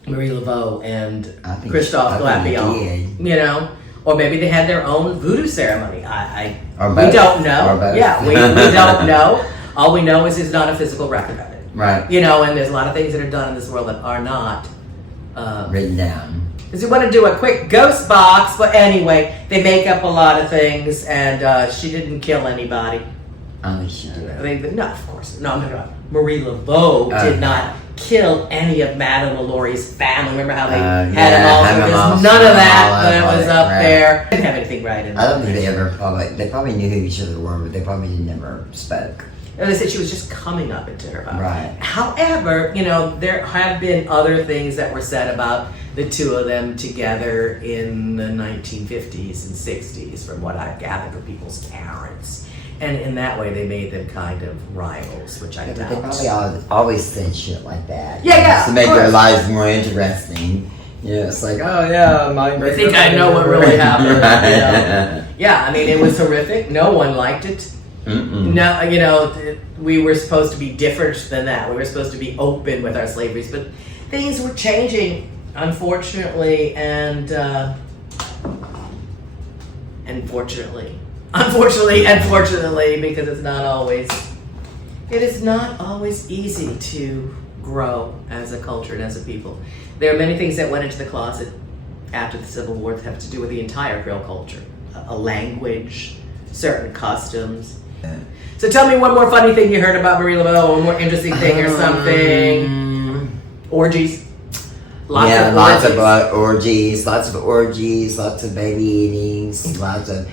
Marie Laveau and Christophe Glapion. Or maybe they had their own voodoo ceremony. We don't know. Yeah, we don't know. All we know is there's not a physical record of it. Right. And there's a lot of things that are done in this world that are not written down. Because we want to do a quick ghost box, but anyway, they make up a lot of things, and she didn't kill anybody. Oh, sure. No, of course. No, Marie Laveau did not kill any of Madame Laurie's family. Remember how they had them all? There's none of that was up there. Didn't have anything right in I don't think they probably knew who each other were, but they probably never spoke. And they said she was just coming up into her body. Right. However, there have been other things that were said about the two of them together in the 1950s and 60s, from what I've gathered from people's parents. And in that way, they made them kind of rivals, which I doubt. They probably always said shit like that. Yeah, to make their lives more interesting. It's like, oh yeah, my I think I know what really happened. Yeah, I mean, it was horrific. No one liked it. No, we were supposed to be different than that. We were supposed to be open with our slaveries, but things were changing, unfortunately, and fortunately, because it is not always easy to grow as a culture and as a people. There are many things that went into the closet after the Civil War that have to do with the entire Creole culture, a language, certain customs. So tell me one more funny thing you heard about Marie Laveau, one more interesting thing or something. Orgies. Lots of orgies, lots of baby eatings, lots of.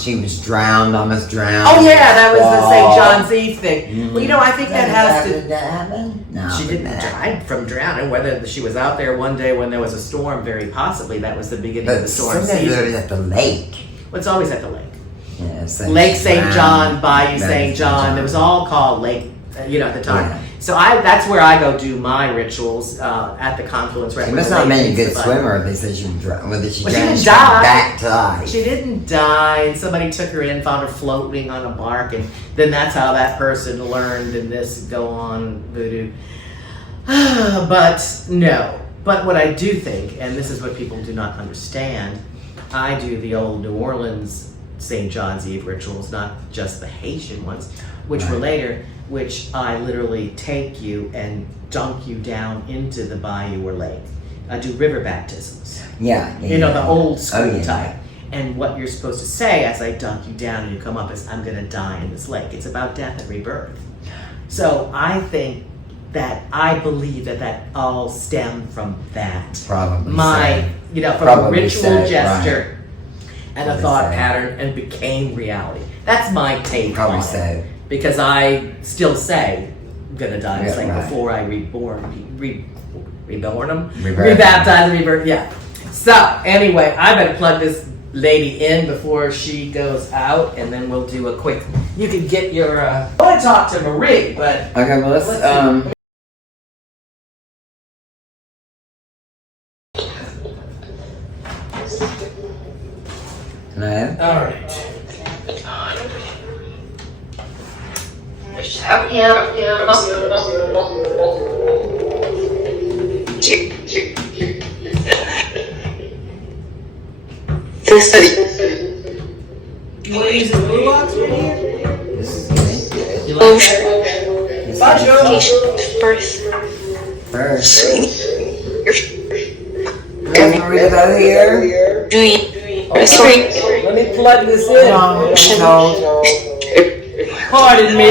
She was almost drowned. Oh yeah, that was the St. John's Eve thing. Well, I think that has to. Did that happen? No, she didn't die from drowning. Whether she was out there one day when there was a storm, very possibly that was the beginning of the storm season. It was at the lake. Well, it's always at the lake. Yeah, Lake St. John, Bayou St. John. It was all called Lake, at the time. Yeah. So that's where I go do my rituals at the confluence. She must not have been a good swimmer if they said she was drowned. Whether she drowned, she died. Back to life. She didn't die, and somebody took her in, found her floating on a bark, and then that's how that person learned in this go on voodoo. But no. But what I do think, and this is what people do not understand, I do the old New Orleans St. John's Eve rituals, not just the Haitian ones, which were later, which I literally take you and dunk you down into the bayou or lake. I do river baptisms. The old school type. And what you're supposed to say as I dunk you down and you come up is, I'm going to die in this lake. It's about death and rebirth. So I believe that all stemmed from that. Probably. From a ritual gesture. And a thought pattern, and became reality. That's my take on it. Because I still say gonna die. It's like right. before I reborn them, Rebirth. rebaptize, rebirth. Yeah. So anyway, I better plug this lady in before she goes out, and then we'll do a quick. You can get your. I want to talk to Marie, but Okay, well let's Hello? all right. You want to use this blue box right here? This is good. You like that? Bye, Joe. First. There's Marie Laveau here. Let me plug this in. Pardon me.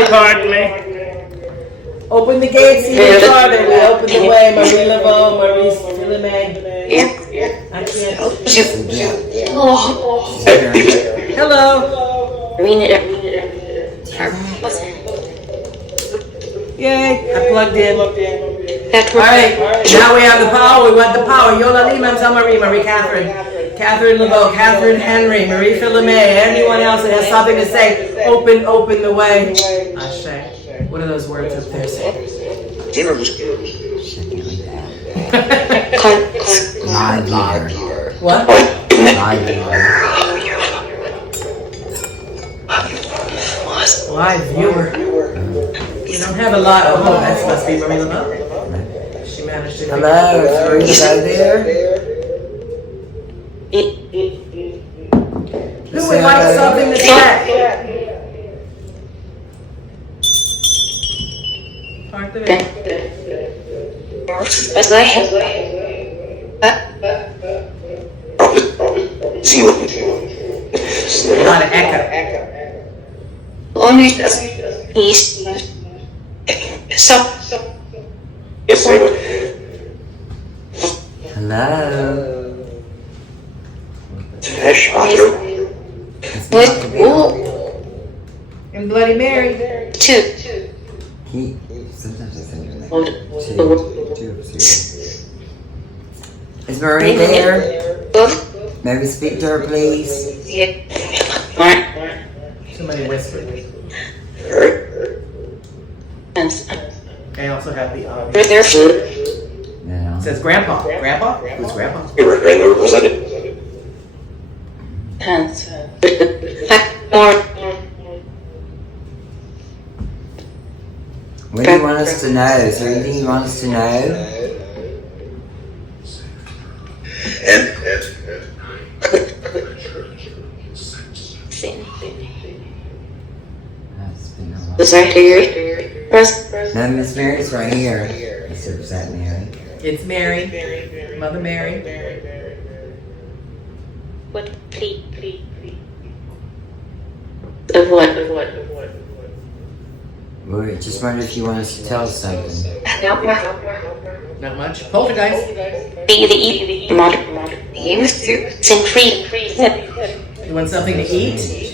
Open the gates even farther. We open the way. Marie Laveau, Marie Laveau. I can't. Hello. Yay, I plugged in. Alright, now we have the power. We want the power. Yola Lima, Marie Catherine Laveau, Catherine Henry, Marie Philomé, anyone else that has something to say, open the way. Ashe. What are those words up there saying? Live viewer. What? Live viewer. Live viewer. We don't have a lot. Oh, that must be Marie Laveau. She managed to. Hello, is Marie Laveau there? Who would like something to say? Park the van. A lot of echo. Hello? And Bloody Mary. He sometimes I think you're like two of us. Is Marie there? May we speak to her, please? Somebody whispered. I also have the audio. No. It says Grandpa. Grandpa? Who's Grandpa? What do you want us to know? Is there anything you want us to know? No, Miss Mary's right here. Is that Mary? It's Mary. Mother Mary. What? Please. Of what? We just wondered if you want us to tell us something. Not much. Poltergeist. You want something to eat?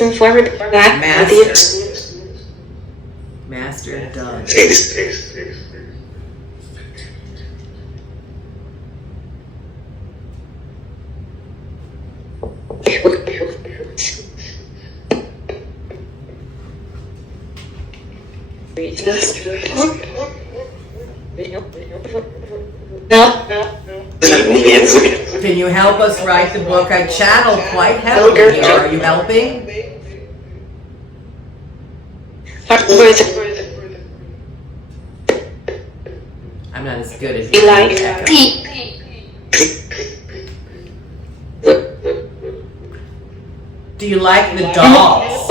Master dog. Can you help us write the book? I channel quite heavily here. Are you helping? I'm not as good as you. Do you like the dolls?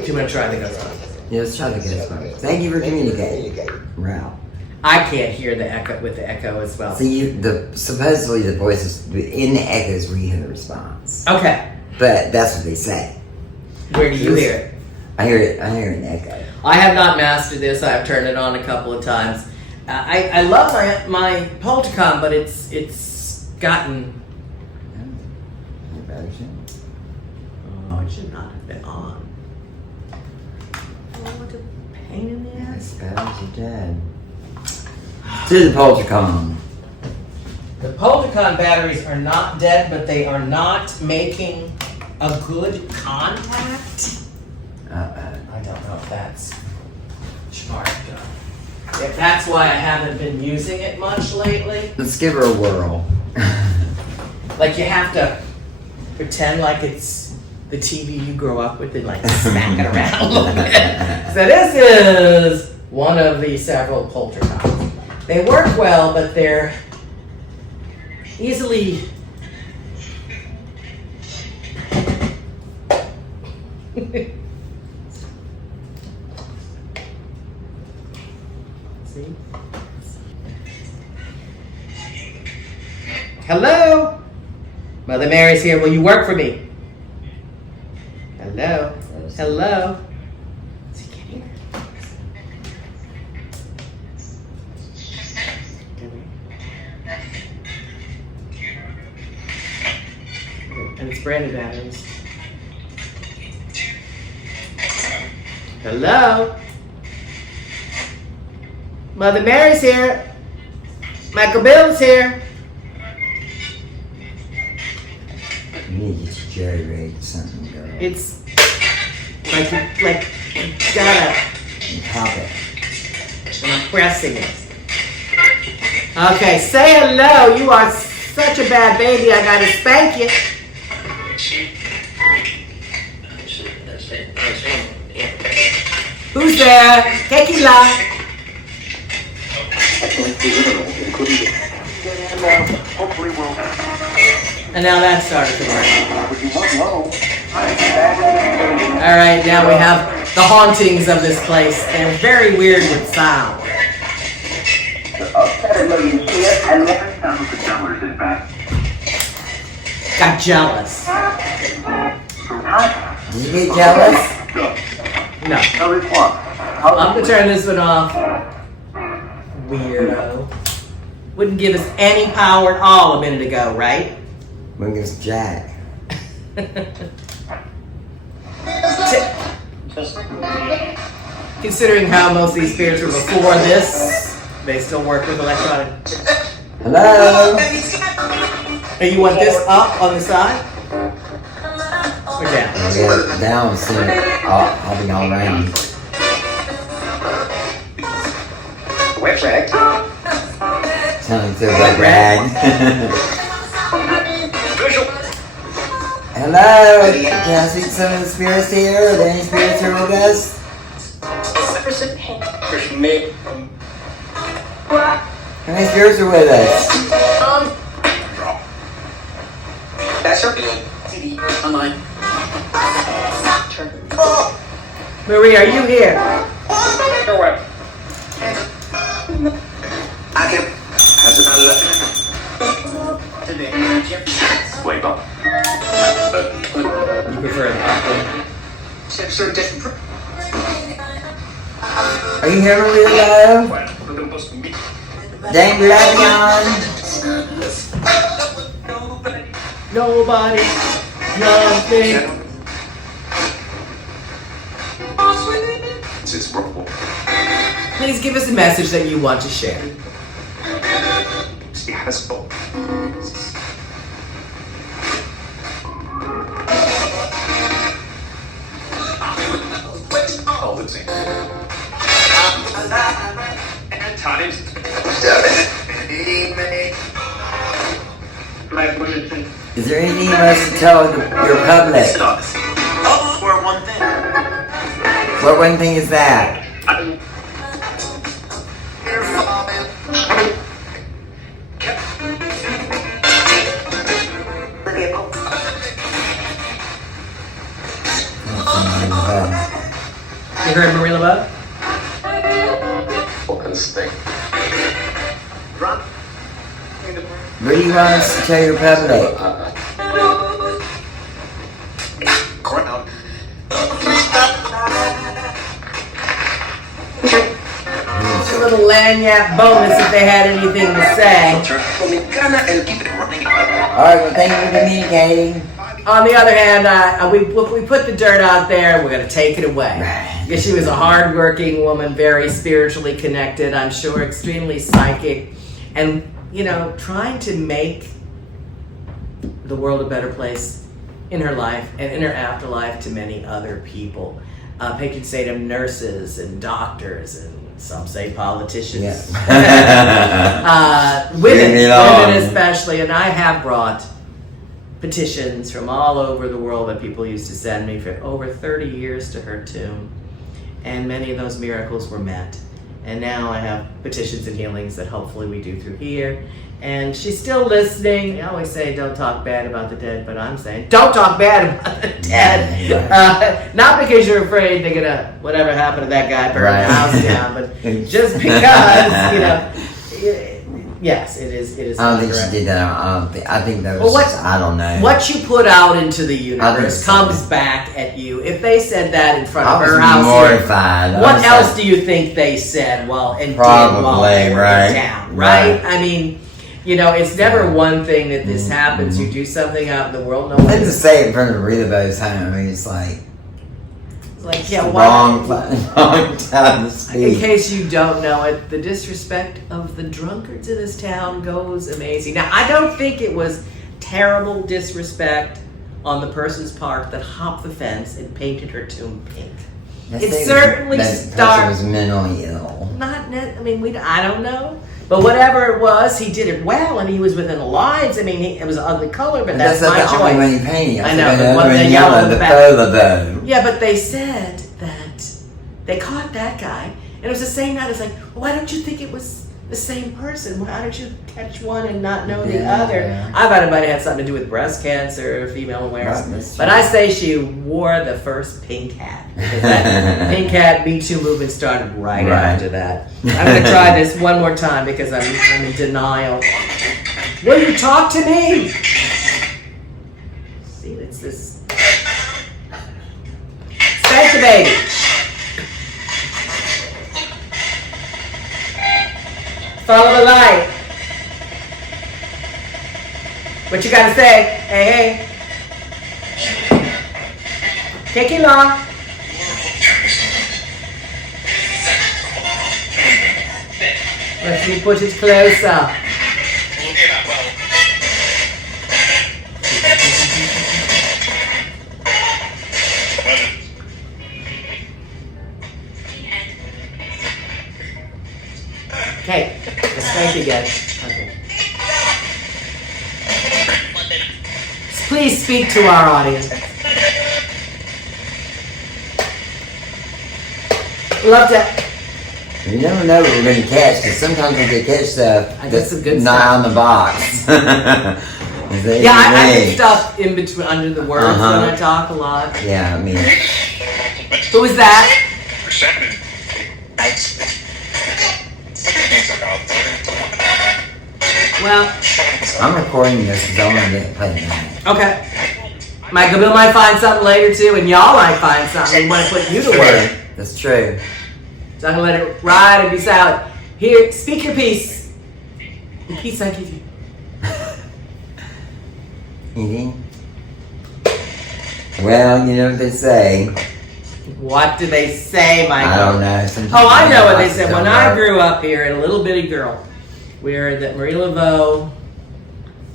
Do you want to try the ghost one? Yeah, let's try the ghost one. Thank you for communicating. Ralph. I can't hear the echo with the echo as well. See, supposedly the voices in the echoes where you hear the response. Okay. But that's what they say. Where do you hear it? I hear an echo. I have not mastered this. I've turned it on a couple of times. I love my Poltercom, but it's gotten. Oh, it should not have been on. Oh, what a pain in the ass. Spells are dead. To the Poltercom. The Poltercom batteries are not dead, but they are not making a good contact. I don't know if that's smart. If that's why I haven't been using it much lately. Let's give her a whirl. Like you have to pretend like it's the TV you grow up with and like smack it around a little bit. So this is one of the several Poltercoms. They work well, but they're easily see? Hello? Mother Mary's here. Will you work for me? Hello? Hello? Is he getting her? And it's brand new batteries. Hello? Mother Mary's here. Michael Bill's here. You need to get your jerry-rigged something, girl. It's like you gotta, You pop it. and I'm pressing it. Okay, say hello. You are such a bad baby. I gotta spank you. Who's there? Tequila. And now that started to work. Alright, now we have the hauntings of this place. They're very weird with sound. Got jealous. Did you get jealous? No. I'm gonna turn this one off. Weirdo. Wouldn't give us any power at all a minute ago, right? We'll give us Jack. Considering how most of these spirits were before this, they still work with electronic. Hello? And you want this up on the side? Or down? I'll get it down soon. I'll be all around. Sounding so like rag. Hello? Can I see some of the spirits here? Are there any spirits here with us? How many spirits are with us? Marie, are you here? You prefer the up one? Are you here, Marie Laveau? Dame Dragon? Nobody, nothing. Please give us a message that you want to share. Is there anything you want us to tell your public? For one thing. What one thing is that? You heard Marie Laveau? What do you want us to tell your public? lanyap bonus if they had anything to say. Alright, well, thank you for communicating. On the other hand, we put the dirt out there. We're going to take it away. Because she was a hardworking woman, very spiritually connected, I'm sure, extremely psychic, and trying to make the world a better place in her life and in her afterlife to many other people. Patron saint of nurses and doctors and some say politicians. Yeah. Women especially, and I have brought petitions from all over the world that people used to send me for over 30 years to her tomb, and many of those miracles were met. And now I have petitions and healings that hopefully we do through here. And she's still listening. I always say don't talk bad about the dead, but I'm saying don't talk bad about the dead. Not because you're afraid they're gonna whatever happened to that guy burn the house down, but just because yes, it is. I don't think she did that. I think that was I don't know. What you put out into the universe comes back at you. If they said that in front of her house, mortified. What else do you think they said? Well, and probably did while they were in town, right? I mean, it's never one thing that this happens. You do something out in the world. No one. Let's just say it in front of Marie Laveau's home. I mean, it's like wrong time to speak. In case you don't know it, the disrespect of the drunkards in this town goes amazing. Now, I don't think it was terrible disrespect on the person's part that hopped the fence and painted her tomb pink. It certainly started. was mentally ill. I don't know. But whatever it was, he did it well, and he was within the lines. I mean, it was an ugly color, but that's my choice. Only when he painted. I know, but one they yellow, in the back. Yeah, but they said that they caught that guy, and it was the same night. It's like, why don't you think it was the same person? Why don't you catch one and not know the other? Yeah. I thought it might have had something to do with breast cancer, female awareness. But I say she wore the first pink hat. Because that pink hat Me Too movement started right after that. I'm going to try this one more time because I'm in denial. Will you talk to me? See, it's this. Spank the baby. Follow the light. What you gotta say? Hey. Take him off. Let's see, put it closer. Okay, let's spank again. Okay. Please speak to our audience. Love that. You never know what we're going to catch, because sometimes we can catch stuff that's not on the box. I get stuff in between, under the words when I talk a lot. Yeah, I mean. Who was that? Well, I'm recording this because I want to get play tonight. okay. Michael Bill might find something later too, and y'all might find something. We want to put you to work. That's true. So I'm gonna let it ride and be silent. Here, speak your piece. The peace I give you. Anything? Well, you know what they say. What do they say, Michael? I don't know. Oh, I know what they said. When I grew up here, and a little bitty girl, we heard that Marie Laveau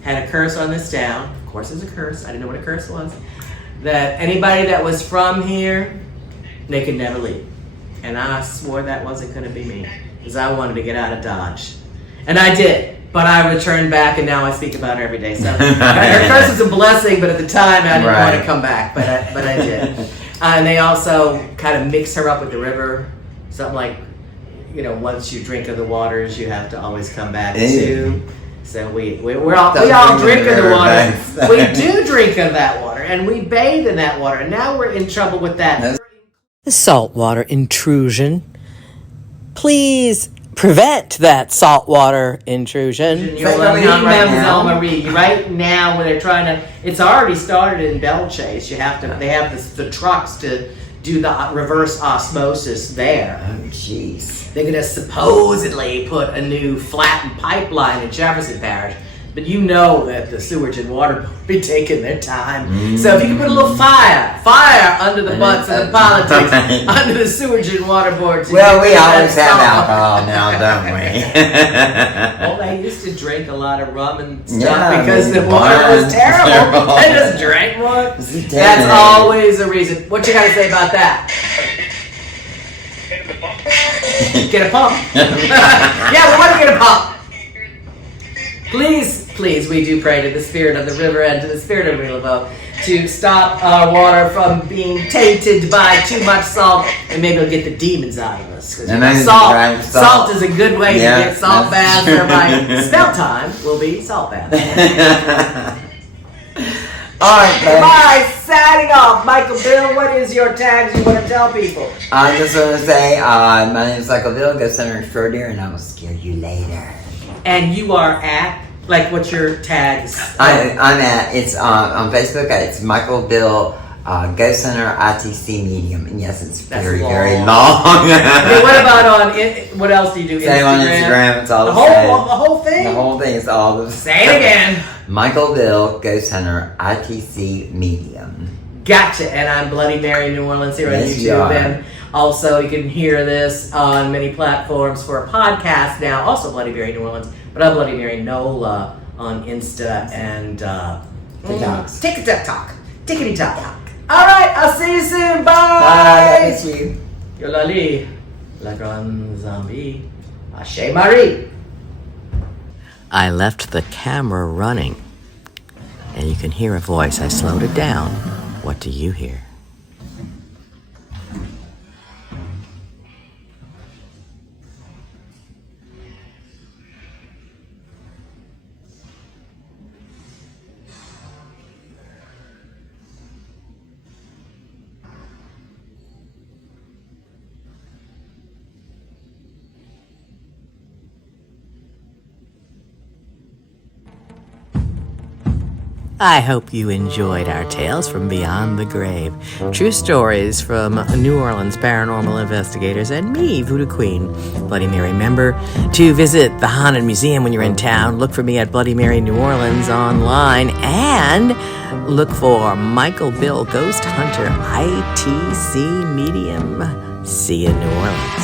had a curse on this town. Of course, it's a curse. I didn't know what a curse was. That anybody that was from here, they could never leave. And I swore that wasn't going to be me, because I wanted to get out of Dodge. And I did. But I returned back, and now I speak about her every day. So her curse was a blessing, but at the time I didn't want to come back. But I did. And they also kind of mix her up with the river. Something like, once you drink of the waters, you have to always come back too. So we all drink of the water. We do drink of that water, and we bathe in that water. And now we're in trouble with that. The saltwater intrusion. Please prevent that saltwater intrusion. You're Marie. Right now, when they're trying to, it's already started in Bell Chase. They have the trucks to do the reverse osmosis there. Oh, jeez. They're going to supposedly put a new flattened pipeline in Jefferson Parish, but you know that the sewage and water will be taking their time. So if you can put a little fire under the butts of the politics, under the sewage and water board. Well, we always have alcohol now, don't we? Well, they used to drink a lot of rum and stuff Yeah, because the water was terrible. They just drank one. That's always a reason. What you got to say about that? Get a pump. Yeah, we want to get a pump. Please, we do pray to the spirit of the river and to the spirit of Marie Laveau to stop our water from being tainted by too much salt, and maybe it'll get the demons out of us. Because salt is a good way to get salt baths. Everybody, spell time will be salt baths. All right, Bye. Signing off. Michael Bill, what is your tags you want to tell people? I just want to say, my name is Michael Bill, Ghost Hunter Extraordinaire, and I will scare you later. And you are at, like, what's your tags? I'm at, it's on Facebook, it's Michael Bill, Ghost Hunter ITC Medium. And yes, it's very long. Okay, what about what else do you do? Same on Instagram, it's all the same. whole thing? The whole thing is all the same. Say it again. Michael Bill, Ghost Hunter ITC Medium. Gotcha. And I'm Bloody Mary New Orleans here on Yes, you YouTube. are. And also, you can hear this on many platforms for a podcast now. Also, Bloody Mary New Orleans. But I'm Bloody Mary Nola on Insta and TikTok. Tickety talk. All right, I'll see you soon. Bye. Bye. Miss you. Yolali, la grande zombie, Ashe Marie. I left the camera running, and you can hear a voice. I slowed it down. What do you hear? I hope you enjoyed our tales from beyond the grave. True stories from New Orleans paranormal investigators and me, Voodoo Queen, Bloody Mary member. To visit the Haunted Museum when you're in town, look for me at Bloody Mary New Orleans online, and look for Michael Bill Ghost Hunter ITC Medium. See you in New Orleans.